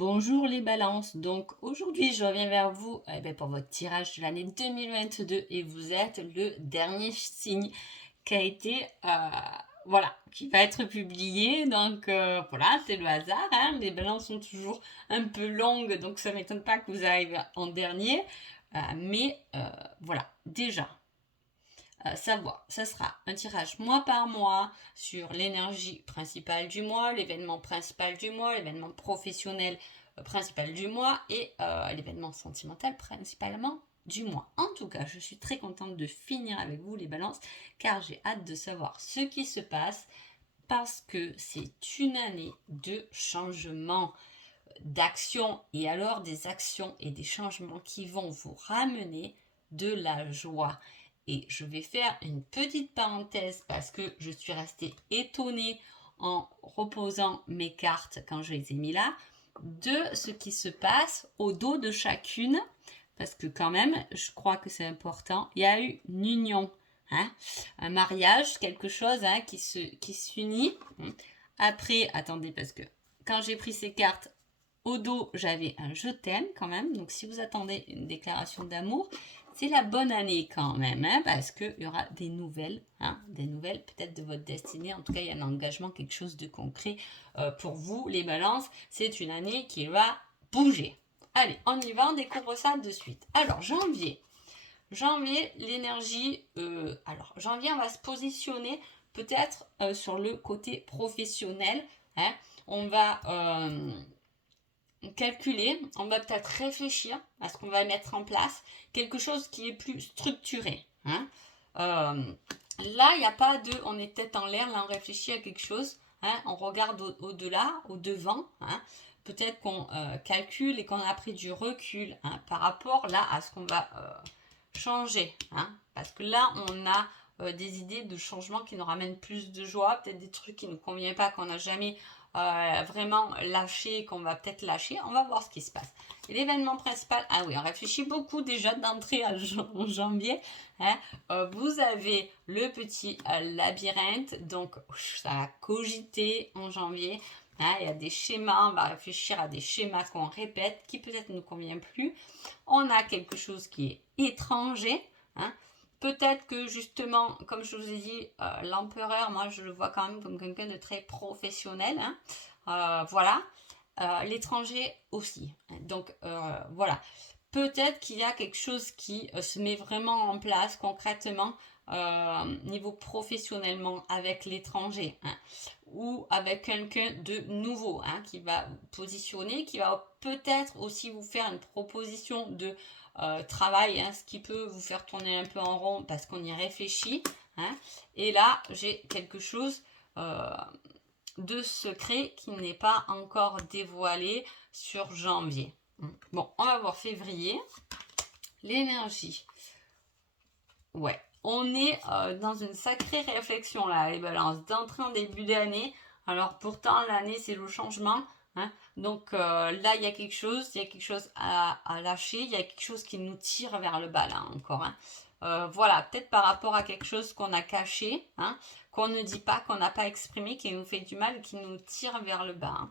Bonjour les balances, donc aujourd'hui je reviens vers vous pour votre tirage de l'année 2022 et vous êtes le dernier signe qui a été, qui va être publié, donc voilà, c'est le hasard, hein. Les balances sont toujours un peu longues, donc ça ne m'étonne pas que vous arriviez en dernier, voilà, déjà. Savoir, ça sera un tirage mois par mois sur l'énergie principale du mois, l'événement principal du mois, l'événement professionnel principal du mois et l'événement sentimental principalement du mois. En tout cas, je suis très contente de finir avec vous les balances car j'ai hâte de savoir ce qui se passe parce que c'est une année de changement, d'action et alors des actions et des changements qui vont vous ramener de la joie. Et je vais faire une petite parenthèse parce que je suis restée étonnée en reposant mes cartes quand je les ai mis là de ce qui se passe au dos de chacune parce que quand même je crois que c'est important. Il y a eu une union, hein, un mariage, quelque chose, hein, qui s'unit. Après, attendez, parce que quand j'ai pris ces cartes, au dos, j'avais un je t'aime quand même. Donc, si vous attendez une déclaration d'amour, c'est la bonne année quand même, hein, parce qu'il y aura des nouvelles, peut-être de votre destinée. En tout cas, il y a un engagement, quelque chose de concret pour vous, les balances. C'est une année qui va bouger. Allez, on y va, on découvre ça de suite. Alors, janvier. Janvier, l'énergie. Janvier, on va se positionner peut-être sur le côté professionnel, hein. On va calculer, on va peut-être réfléchir à ce qu'on va mettre en place, quelque chose qui est plus structuré, hein. Là, il n'y a pas de on est tête en l'air, là on réfléchit à quelque chose, hein, on regarde au-delà, au devant, hein. Peut-être qu'on calcule et qu'on a pris du recul, hein, par rapport là à ce qu'on va changer, hein, parce que là on a des idées de changement qui nous ramènent plus de joie, peut-être des trucs qui ne nous conviennent pas, qu'on n'a jamais vraiment lâché, qu'on va peut-être lâcher. On va voir ce qui se passe. Et l'événement principal, ah oui, on réfléchit beaucoup déjà d'entrée en janvier, hein. Vous avez le petit labyrinthe, donc ça a cogité en janvier, hein. Il y a des schémas, on va réfléchir à des schémas qu'on répète, qui peut-être ne nous conviennent plus. On a quelque chose qui est étranger, hein. Peut-être que justement, comme je vous ai dit, l'empereur, moi je le vois quand même comme quelqu'un de très professionnel, hein. Voilà. L'étranger aussi. Donc voilà. Peut-être qu'il y a quelque chose qui se met vraiment en place concrètement niveau professionnellement avec l'étranger, hein, ou avec quelqu'un de nouveau, hein, qui va vous positionner, qui va peut-être aussi vous faire une proposition de travail, hein, ce qui peut vous faire tourner un peu en rond parce qu'on y réfléchit, hein. Et là, j'ai quelque chose de secret qui n'est pas encore dévoilé sur janvier. Bon, on va voir février. L'énergie. Ouais, on est dans une sacrée réflexion là, les balances, d'entrée en début d'année. Alors pourtant, l'année, c'est le changement, hein. Donc là, il y a quelque chose à lâcher, il y a quelque chose qui nous tire vers le bas là encore, hein. Voilà, peut-être par rapport à quelque chose qu'on a caché, hein, qu'on ne dit pas, qu'on n'a pas exprimé, qui nous fait du mal, qui nous tire vers le bas, hein.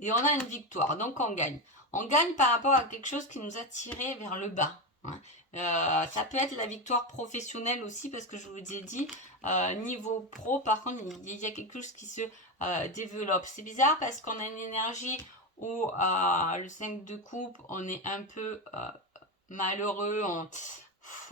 Et on a une victoire, donc on gagne. On gagne par rapport à quelque chose qui nous a tiré vers le bas, hein. Ça peut être la victoire professionnelle aussi, parce que je vous ai dit, niveau pro, par contre, il y a quelque chose qui se développe. C'est bizarre parce qu'on a une énergie où le 5 de coupe, on est un peu malheureux,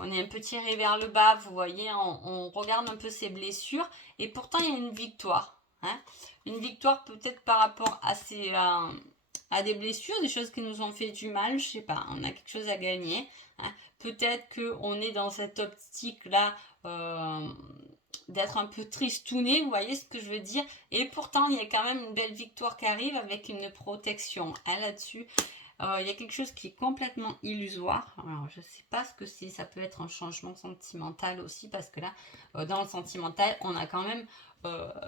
on est un peu tiré vers le bas, vous voyez, on regarde un peu ses blessures, et pourtant il y a une victoire, hein. Une victoire peut-être par rapport à des blessures, des choses qui nous ont fait du mal, je sais pas, on a quelque chose à gagner, hein. Peut-être qu'on est dans cette optique-là d'être un peu tristouné, vous voyez ce que je veux dire, et pourtant il y a quand même une belle victoire qui arrive avec une protection, hein, là-dessus. Il y a quelque chose qui est complètement illusoire. Alors, je ne sais pas ce que c'est. Ça peut être un changement sentimental aussi, parce que là, dans le sentimental, on a quand même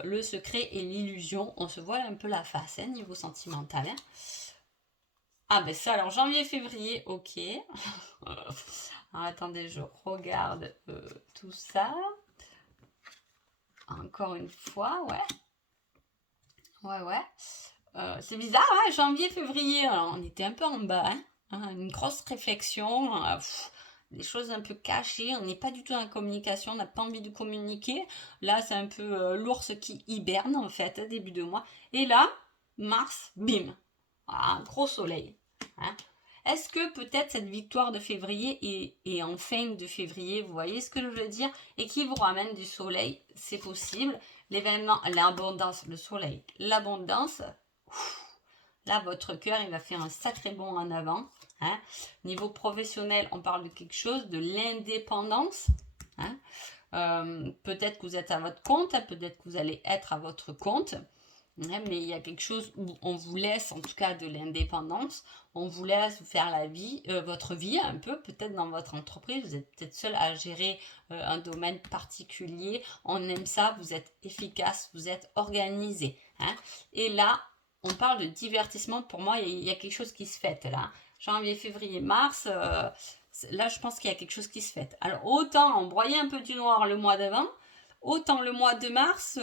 le secret et l'illusion. On se voit un peu la face, hein, niveau sentimental, hein. Ah ben ça, alors janvier-février, ok. Alors, attendez, je regarde tout ça. Encore une fois, ouais. Ouais. C'est bizarre, hein, janvier, février, alors on était un peu en bas, hein, une grosse réflexion, des choses un peu cachées, on n'est pas du tout dans la communication, on n'a pas envie de communiquer. Là, c'est un peu l'ours qui hiberne, en fait, début de mois. Et là, mars, bim, un gros soleil. Hein. Est-ce que peut-être cette victoire de février est en fin de février, vous voyez ce que je veux dire, et qui vous ramène du soleil, c'est possible. L'événement, l'abondance, le soleil, l'abondance, là, votre cœur, il va faire un sacré bond en avant. Hein. Niveau professionnel, on parle de quelque chose, de l'indépendance. Hein. Peut-être que vous êtes à votre compte, peut-être que vous allez être à votre compte. Mais il y a quelque chose où on vous laisse, en tout cas, de l'indépendance. On vous laisse faire la vie, votre vie un peu, peut-être dans votre entreprise. Vous êtes peut-être seul à gérer un domaine particulier. On aime ça, vous êtes efficace, vous êtes organisé. Hein. Et là, on parle de divertissement. Pour moi, il y a quelque chose qui se fête là. Janvier, février, mars, là, je pense qu'il y a quelque chose qui se fête. Alors, autant on broyait un peu du noir le mois d'avant, autant le mois de mars,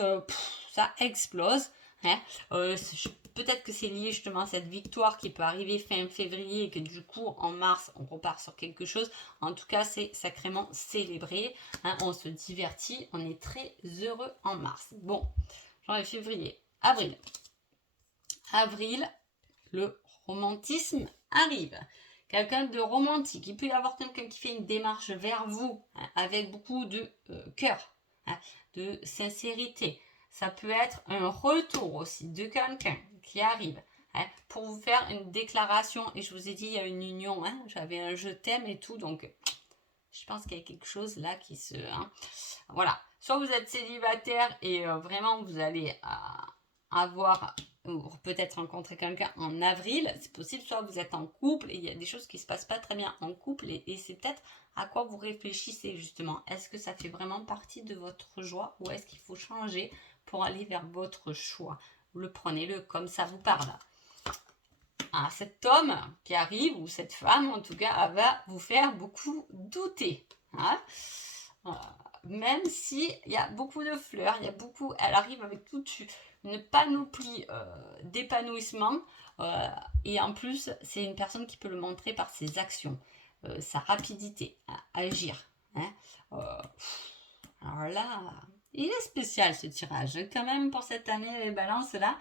ça explose. Hein. Peut-être que c'est lié justement à cette victoire qui peut arriver fin février et que du coup en mars on repart sur quelque chose. En tout cas, c'est sacrément célébré. Hein. On se divertit, on est très heureux en mars. Bon, janvier, février, avril. Avril, le romantisme arrive. Quelqu'un de romantique. Il peut y avoir quelqu'un qui fait une démarche vers vous, hein, avec beaucoup de cœur, hein, de sincérité. Ça peut être un retour aussi de quelqu'un qui arrive, hein, pour vous faire une déclaration. Et je vous ai dit, il y a une union. Hein, j'avais un je t'aime et tout. Donc, je pense qu'il y a quelque chose là qui se... Hein, voilà. Soit vous êtes célibataire et vraiment vous allez avoir... ou peut-être rencontrer quelqu'un en avril, c'est possible, soit vous êtes en couple et il y a des choses qui ne se passent pas très bien en couple et c'est peut-être à quoi vous réfléchissez justement. Est-ce que ça fait vraiment partie de votre joie ou est-ce qu'il faut changer pour aller vers votre choix? Prenez-le comme ça vous parle. Ah, cet homme qui arrive, ou cette femme en tout cas, elle va vous faire beaucoup douter. Hein. Même s'il y a beaucoup de fleurs, elle arrive avec toute une panoplie d'épanouissement. Et en plus, c'est une personne qui peut le montrer par ses actions, sa rapidité à agir. Hein. Alors là, il est spécial ce tirage. Quand même, pour cette année, les balances là.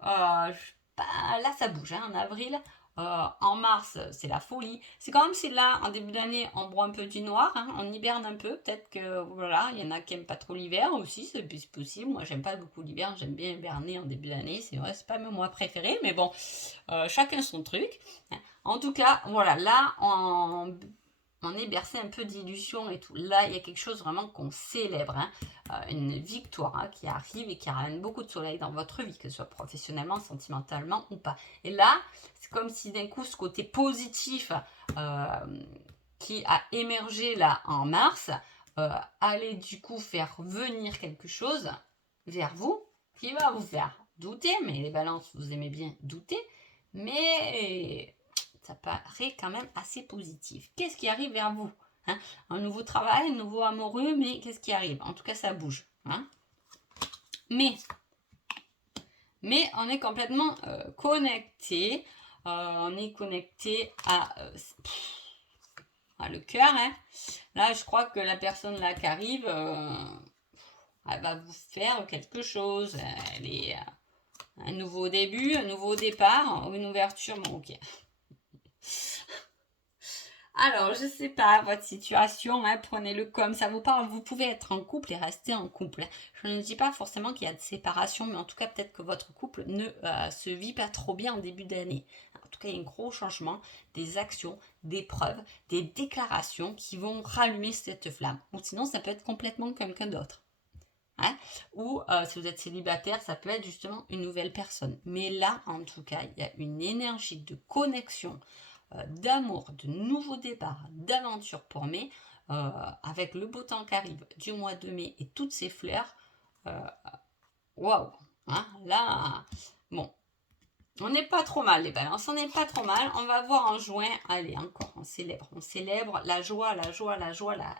Là, ça bouge. Hein, en avril. En mars, c'est la folie. C'est comme si là, en début d'année, on broie un peu du noir, hein, on hiberne un peu. Peut-être que, voilà, il y en a qui n'aiment pas trop l'hiver aussi, c'est possible. Moi, j'aime pas beaucoup l'hiver, j'aime bien hiberner en début d'année. C'est vrai, c'est pas mon mois préféré, mais bon, chacun son truc. En tout cas, voilà, là, on est bercé un peu d'illusion et tout. Là, il y a quelque chose vraiment qu'on célèbre, hein. Une victoire, hein, qui arrive et qui ramène beaucoup de soleil dans votre vie, que ce soit professionnellement, sentimentalement ou pas. Et là, c'est comme si d'un coup, ce côté positif qui a émergé là en mars, allait du coup faire venir quelque chose vers vous qui va vous faire douter, mais les balances, vous aimez bien douter, mais... ça paraît quand même assez positif. Qu'est-ce qui arrive vers vous? Hein? Un nouveau travail, un nouveau amoureux, mais qu'est-ce qui arrive? En tout cas, ça bouge. Hein? Mais on est complètement connecté. On est connecté à le cœur. Hein? Là, je crois que la personne là qui arrive, elle va vous faire quelque chose. Elle est un nouveau début, un nouveau départ, une ouverture. Bon, ok. Alors, je sais pas, votre situation, hein, prenez-le comme ça vous parle. Vous pouvez être en couple et rester en couple. Je ne dis pas forcément qu'il y a de séparation, mais en tout cas, peut-être que votre couple ne se vit pas trop bien en début d'année. En tout cas, il y a un gros changement, des actions, des preuves, des déclarations qui vont rallumer cette flamme. Ou sinon, ça peut être complètement quelqu'un d'autre. Hein? Ou si vous êtes célibataire, ça peut être justement une nouvelle personne. Mais là, en tout cas, il y a une énergie de connexion, d'amour, de nouveaux départs, d'aventure pour mai, avec le beau temps qui arrive du mois de mai et toutes ces fleurs. Waouh! Hein, là, bon, on n'est pas trop mal les balances, on n'est pas trop mal. On va voir en juin. Allez, encore, on célèbre la joie,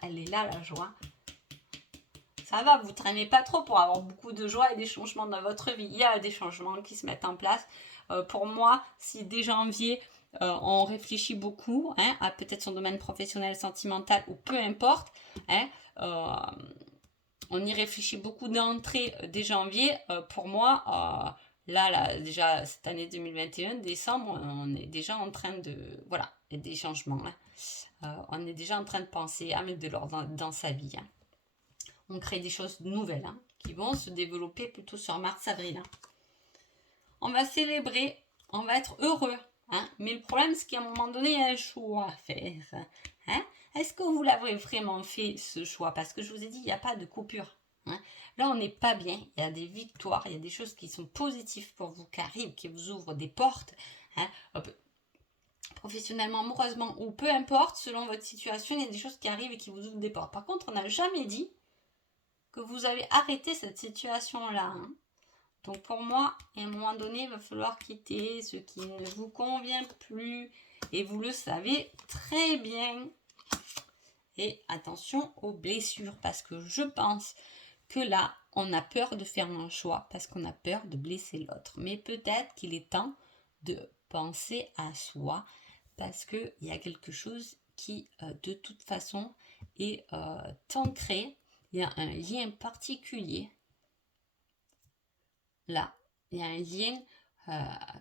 elle est là, la joie. ça va, vous traînez pas trop pour avoir beaucoup de joie et des changements dans votre vie. Il y a des changements qui se mettent en place. Pour moi, si dès janvier, on réfléchit beaucoup hein, à peut-être son domaine professionnel, sentimental ou peu importe, hein, on y réfléchit beaucoup d'entrée dès janvier. Pour moi, là, déjà cette année 2021, décembre, on est déjà en train de... Voilà, il y a des changements. Hein. On est déjà en train de penser à mettre de l'ordre dans sa vie. Hein. On crée des choses nouvelles hein, qui vont se développer plutôt sur mars-avril. Hein. On va célébrer, on va être heureux. Hein. Mais le problème, c'est qu'à un moment donné, il y a un choix à faire. Hein. Est-ce que vous l'avez vraiment fait, ce choix? Parce que je vous ai dit, il n'y a pas de coupure. Hein. Là, on n'est pas bien. Il y a des victoires, il y a des choses qui sont positives pour vous, qui arrivent, qui vous ouvrent des portes. Hein. Professionnellement, amoureusement, ou peu importe, selon votre situation, il y a des choses qui arrivent et qui vous ouvrent des portes. Par contre, on n'a jamais dit que vous avez arrêté cette situation-là. Hein. Donc pour moi, à un moment donné, il va falloir quitter ce qui ne vous convient plus. Et vous le savez très bien. Et attention aux blessures, parce que je pense que là, on a peur de faire un choix, parce qu'on a peur de blesser l'autre. Mais peut-être qu'il est temps de penser à soi, parce qu'il y a quelque chose qui, de toute façon, est ancré. Il y a un lien particulier. Là, il y a un lien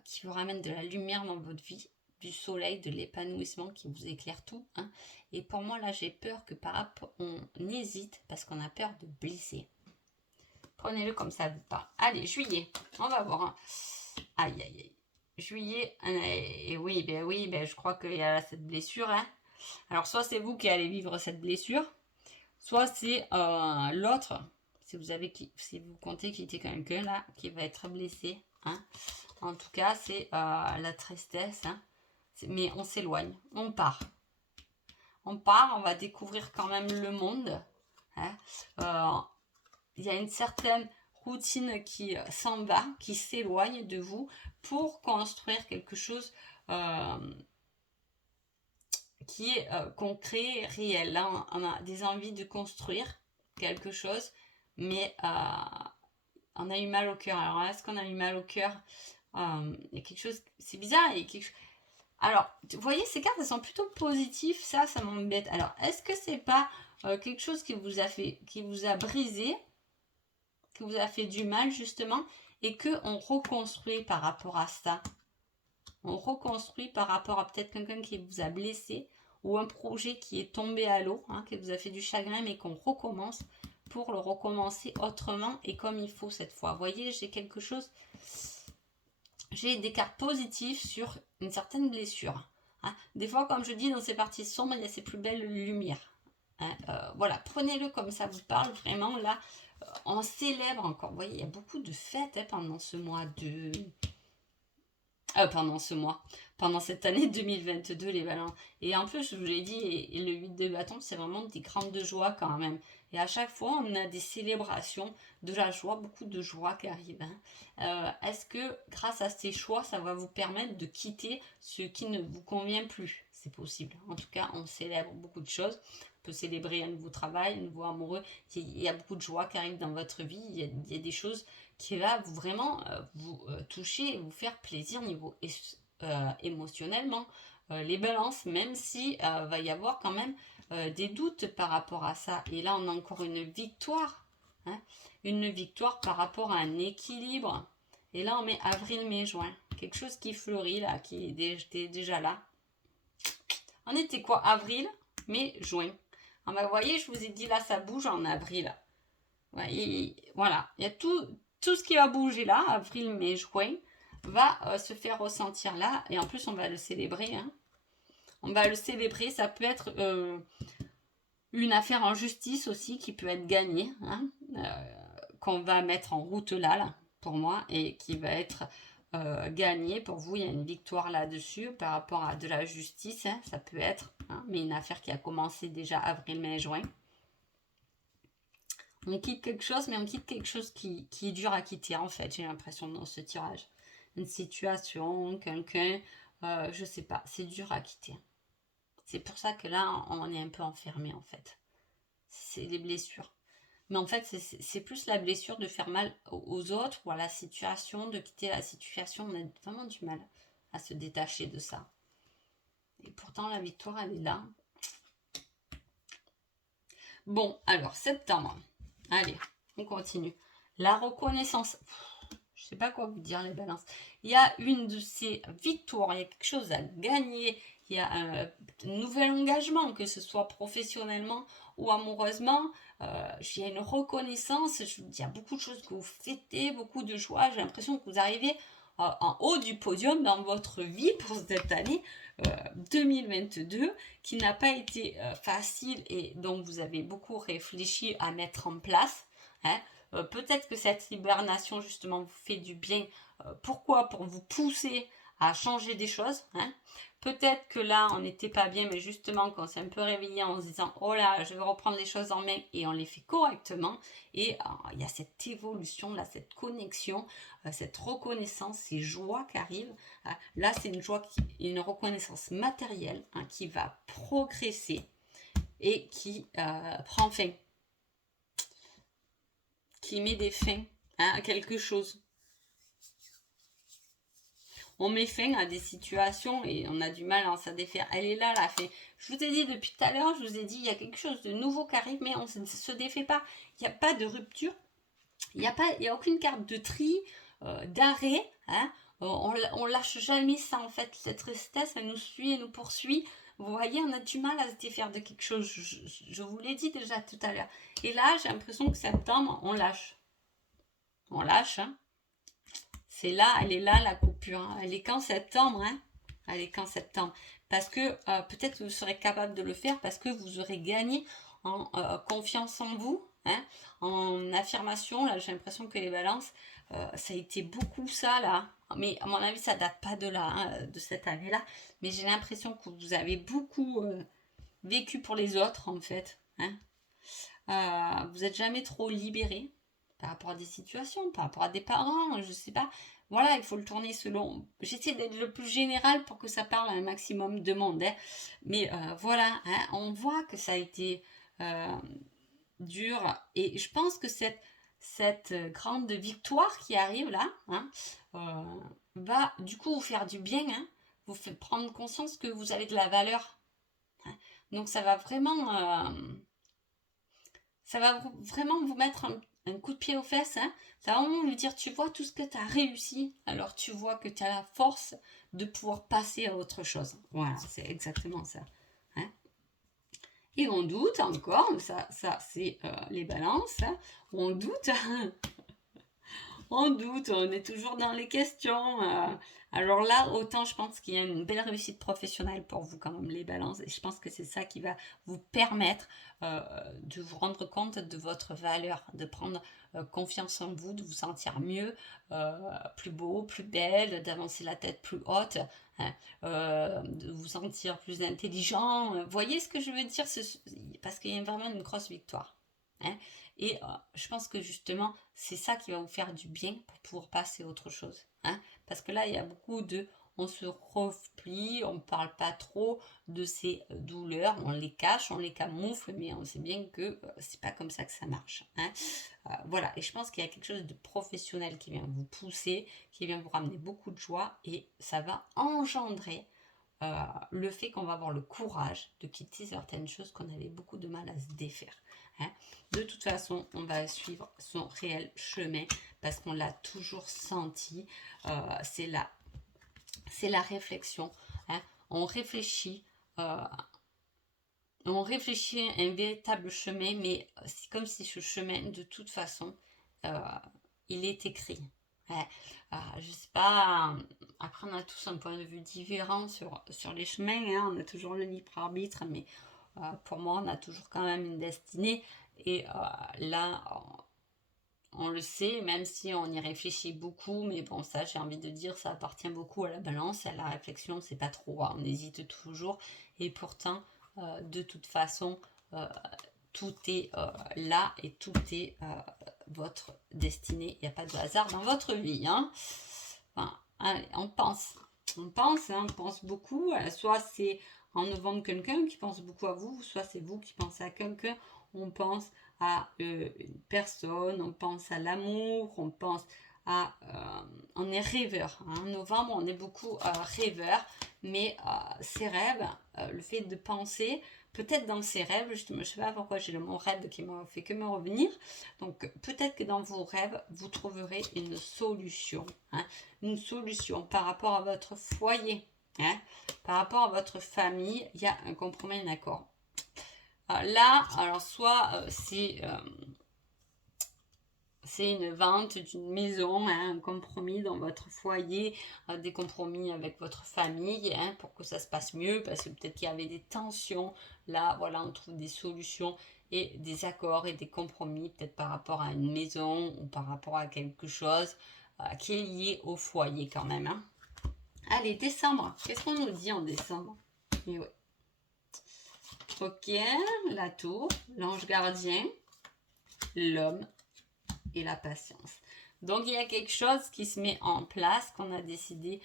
qui vous ramène de la lumière dans votre vie, du soleil, de l'épanouissement qui vous éclaire tout. Hein. Et pour moi, là, j'ai peur que par rapport, on hésite parce qu'on a peur de blesser. Prenez-le comme ça vous parle. Allez, juillet, on va voir. Hein. Aïe, aïe, aïe. Juillet, et oui, je crois qu'il y a cette blessure. Hein. Alors, soit c'est vous qui allez vivre cette blessure, soit c'est l'autre. Si vous comptez quitter quelqu'un là, qui va être blessé. Hein. En tout cas, c'est la tristesse. Hein. Mais on s'éloigne, on part. On part, on va découvrir quand même le monde. Hein. Il y a une certaine routine qui s'en va, qui s'éloigne de vous pour construire quelque chose qui est concret, réel. Là, on a des envies de construire quelque chose, mais on a eu mal au cœur. Alors, est-ce qu'on a eu mal au cœur? Il y a quelque chose, c'est bizarre. Alors, vous voyez, ces cartes, elles sont plutôt positives. Ça m'embête. Alors, est-ce que c'est pas quelque chose qui vous a brisé, qui vous a fait du mal, justement, et qu'on reconstruit par rapport à ça? On reconstruit par rapport à peut-être quelqu'un qui vous a blessé ou un projet qui est tombé à l'eau, hein, qui vous a fait du chagrin, mais qu'on recommence pour le recommencer autrement et comme il faut cette fois. Vous voyez, j'ai quelque chose, j'ai des cartes positives sur une certaine blessure. Hein. Des fois, comme je dis, dans ces parties sombres, il y a ces plus belles lumières. Hein. Voilà, prenez-le comme ça vous parle. Vraiment, là, on célèbre encore. Vous voyez, il y a beaucoup de fêtes hein, pendant ce mois de... pendant cette année 2022, les balances. Et en plus, je vous l'ai dit, et le 8 de bâton, c'est vraiment des grandes joies quand même. Et à chaque fois, on a des célébrations de la joie, beaucoup de joie qui arrivent. Hein. Est-ce que grâce à ces choix, ça va vous permettre de quitter ce qui ne vous convient plus? C'est possible. En tout cas, on célèbre beaucoup de choses. On peut célébrer un nouveau travail, un nouveau amoureux. Il y a beaucoup de joie qui arrive dans votre vie. Il y a des choses qui va vraiment vous toucher et vous faire plaisir niveau émotionnellement. Les balances, même si va y avoir quand même des doutes par rapport à ça. Et là, on a encore une victoire. Hein, une victoire par rapport à un équilibre. Et là, on met avril, mai, juin. Quelque chose qui fleurit là, qui était déjà là. On était quoi? Avril, mai, juin. Ah ben, vous voyez, je vous ai dit là, ça bouge en avril. Ouais, voilà, il y a tout ce qui va bouger là, avril, mai, juin, va se faire ressentir là. Et en plus, on va le célébrer. Hein. On va le célébrer. Ça peut être une affaire en justice aussi qui peut être gagnée. Hein, qu'on va mettre en route là, pour moi. Et qui va être gagnée pour vous. Il y a une victoire là-dessus par rapport à de la justice. Hein, ça peut être. Hein, mais une affaire qui a commencé déjà avril, mai, juin. On quitte quelque chose, mais on quitte quelque chose qui est dur à quitter, en fait, j'ai l'impression, dans ce tirage. Une situation, quelqu'un, je sais pas, c'est dur à quitter. C'est pour ça que là, on est un peu enfermé, en fait. C'est les blessures. Mais en fait, c'est plus la blessure de faire mal aux autres ou à la situation, de quitter la situation. On a vraiment du mal à se détacher de ça. Et pourtant, la victoire, elle est là. Bon, alors, septembre. Allez, on continue. La reconnaissance. Je ne sais pas quoi vous dire, les balances. Il y a une de ces victoires, il y a quelque chose à gagner, il y a un nouvel engagement, que ce soit professionnellement ou amoureusement. Il y a une reconnaissance, il y a beaucoup de choses que vous fêtez, beaucoup de joie. J'ai l'impression que vous arrivez en haut du podium dans votre vie pour cette année 2022, qui n'a pas été facile et dont vous avez beaucoup réfléchi à mettre en place. Hein. Peut-être que cette hibernation justement vous fait du bien. Pourquoi? Pour vous pousser à changer des choses. Hein. Peut-être que là on n'était pas bien, mais justement quand on s'est un peu réveillé en se disant oh là je vais reprendre les choses en main, et on les fait correctement. Et il y a cette évolution là, cette connexion, cette reconnaissance, ces joies qui arrivent. Là c'est une joie, une reconnaissance matérielle qui va progresser et qui prend fin, qui met des fins à quelque chose. On met fin à des situations et on a du mal à s'en défaire. Elle est là, la fin. Je vous ai dit depuis tout à l'heure, je vous ai dit, il y a quelque chose de nouveau qui arrive, mais on ne se défait pas. Il n'y a pas de rupture. Il n'y a aucune carte de tri, d'arrêt. Hein. On lâche jamais ça, en fait. Cette tristesse, elle nous suit et nous poursuit. Vous voyez, on a du mal à se défaire de quelque chose. Je vous l'ai dit déjà tout à l'heure. Et là, j'ai l'impression que septembre, on lâche. On lâche, hein. C'est là, elle est là la coupure. Hein. Elle est qu'en septembre. Hein. Elle est qu'en septembre. Parce que peut-être que vous serez capable de le faire parce que vous aurez gagné en confiance en vous, hein, en affirmation. Là, j'ai l'impression que les balances, ça a été beaucoup ça là. Mais à mon avis, ça date pas de là, hein, de cette année-là. Mais j'ai l'impression que vous avez beaucoup vécu pour les autres en fait. Hein. Vous n'êtes jamais trop libéré par rapport à des situations, par rapport à des parents, je sais pas. Voilà, il faut le tourner selon. J'essaie d'être le plus général pour que ça parle à un maximum de monde. Hein. Mais voilà, hein, on voit que ça a été dur. Et je pense que cette grande victoire qui arrive là hein, va du coup vous faire du bien. Hein, vous fait prendre conscience que vous avez de la valeur. Hein. Donc ça va vraiment vous mettre un coup de pied aux fesses. Hein. Ça va vraiment lui dire, tu vois tout ce que tu as réussi, alors tu vois que tu as la force de pouvoir passer à autre chose. Voilà, c'est exactement ça. Hein. Et on doute encore, ça c'est les balances. Hein. On doute. On doute, on est toujours dans les questions. Alors là, autant je pense qu'il y a une belle réussite professionnelle pour vous quand même, les balances. Et je pense que c'est ça qui va vous permettre de vous rendre compte de votre valeur, de prendre confiance en vous, de vous sentir mieux, plus beau, plus belle, d'avancer la tête plus haute, hein, de vous sentir plus intelligent. Vous voyez ce que je veux dire? Parce qu'il y a vraiment une grosse victoire. Hein. Et je pense que justement, c'est ça qui va vous faire du bien pour pouvoir passer à autre chose. Hein. Parce que là, il y a beaucoup de... On se replie, on ne parle pas trop de ces douleurs, on les cache, on les camoufle, mais on sait bien que c'est pas comme ça que ça marche. Hein. Voilà, et je pense qu'il y a quelque chose de professionnel qui vient vous pousser, qui vient vous ramener beaucoup de joie, et ça va engendrer le fait qu'on va avoir le courage de quitter certaines choses qu'on avait beaucoup de mal à se défaire. Hein. De toute façon, on va suivre son réel chemin parce qu'on l'a toujours senti. C'est la réflexion. Hein. On réfléchit à un véritable chemin, mais c'est comme si ce chemin, de toute façon, il est écrit. Ouais. Je sais pas, après on a tous un point de vue différent sur les chemins, hein. On a toujours le libre arbitre, mais pour moi on a toujours quand même une destinée. Et là, on le sait, même si on y réfléchit beaucoup, mais bon, ça, j'ai envie de dire, ça appartient beaucoup à la balance, à la réflexion, c'est pas trop, on hésite toujours, et pourtant, de toute façon, tout est là, et tout est votre destinée, il n'y a pas de hasard dans votre vie, hein. Enfin, allez, on pense, hein, on pense beaucoup, soit c'est en novembre quelqu'un qui pense beaucoup à vous, soit c'est vous qui pensez à quelqu'un, on pense à une personne, on pense à l'amour, on pense à... on est rêveur. En novembre, on est beaucoup rêveur, mais ces rêves, le fait de penser, peut-être dans ces rêves, je ne sais pas pourquoi j'ai le mot rêve qui m'a fait que me revenir, donc peut-être que dans vos rêves, vous trouverez une solution, une solution par rapport à votre foyer, par rapport à votre famille, il y a un compromis, un accord. Là, alors soit c'est une vente d'une maison, un compromis dans votre foyer, des compromis avec votre famille, pour que ça se passe mieux, parce que peut-être qu'il y avait des tensions. Là, voilà, on trouve des solutions et des accords et des compromis, peut-être par rapport à une maison ou par rapport à quelque chose qui est lié au foyer quand même. Allez, décembre, qu'est-ce qu'on nous dit en décembre? Et ouais. Ok, la tour, l'ange gardien, l'homme et la patience. Donc il y a quelque chose qui se met en place, qu'on a décidé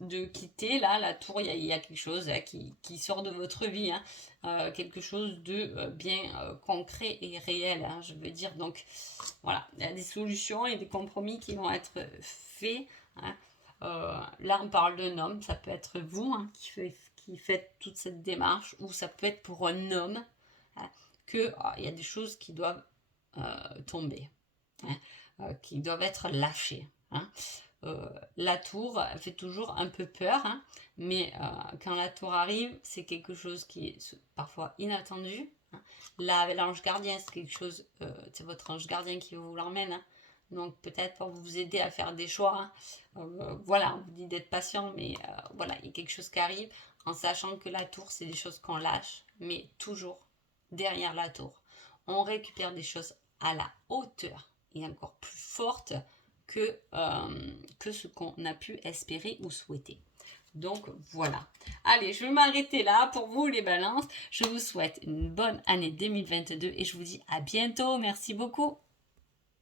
de quitter. Là, la tour, il y a quelque chose qui sort de votre vie, quelque chose de bien concret et réel, je veux dire. Donc voilà, il y a des solutions et des compromis qui vont être faits. Là, on parle d'un homme, ça peut être vous qui faites toute cette démarche, ou ça peut être pour un homme qu'il y a des choses qui doivent tomber, qui doivent être lâchées. La tour, elle fait toujours un peu peur, mais quand la tour arrive, c'est quelque chose qui est parfois inattendu. Là, avec l'ange gardien, c'est quelque chose, c'est votre ange gardien qui vous l'emmène. Donc peut-être pour vous aider à faire des choix. Voilà, on vous dit d'être patient, mais voilà, il y a quelque chose qui arrive en sachant que la tour, c'est des choses qu'on lâche, mais toujours derrière la tour, on récupère des choses à la hauteur et encore plus fortes que ce qu'on a pu espérer ou souhaiter. Donc voilà. Allez, je vais m'arrêter là pour vous les balances. Je vous souhaite une bonne année 2022 et je vous dis à bientôt. Merci beaucoup.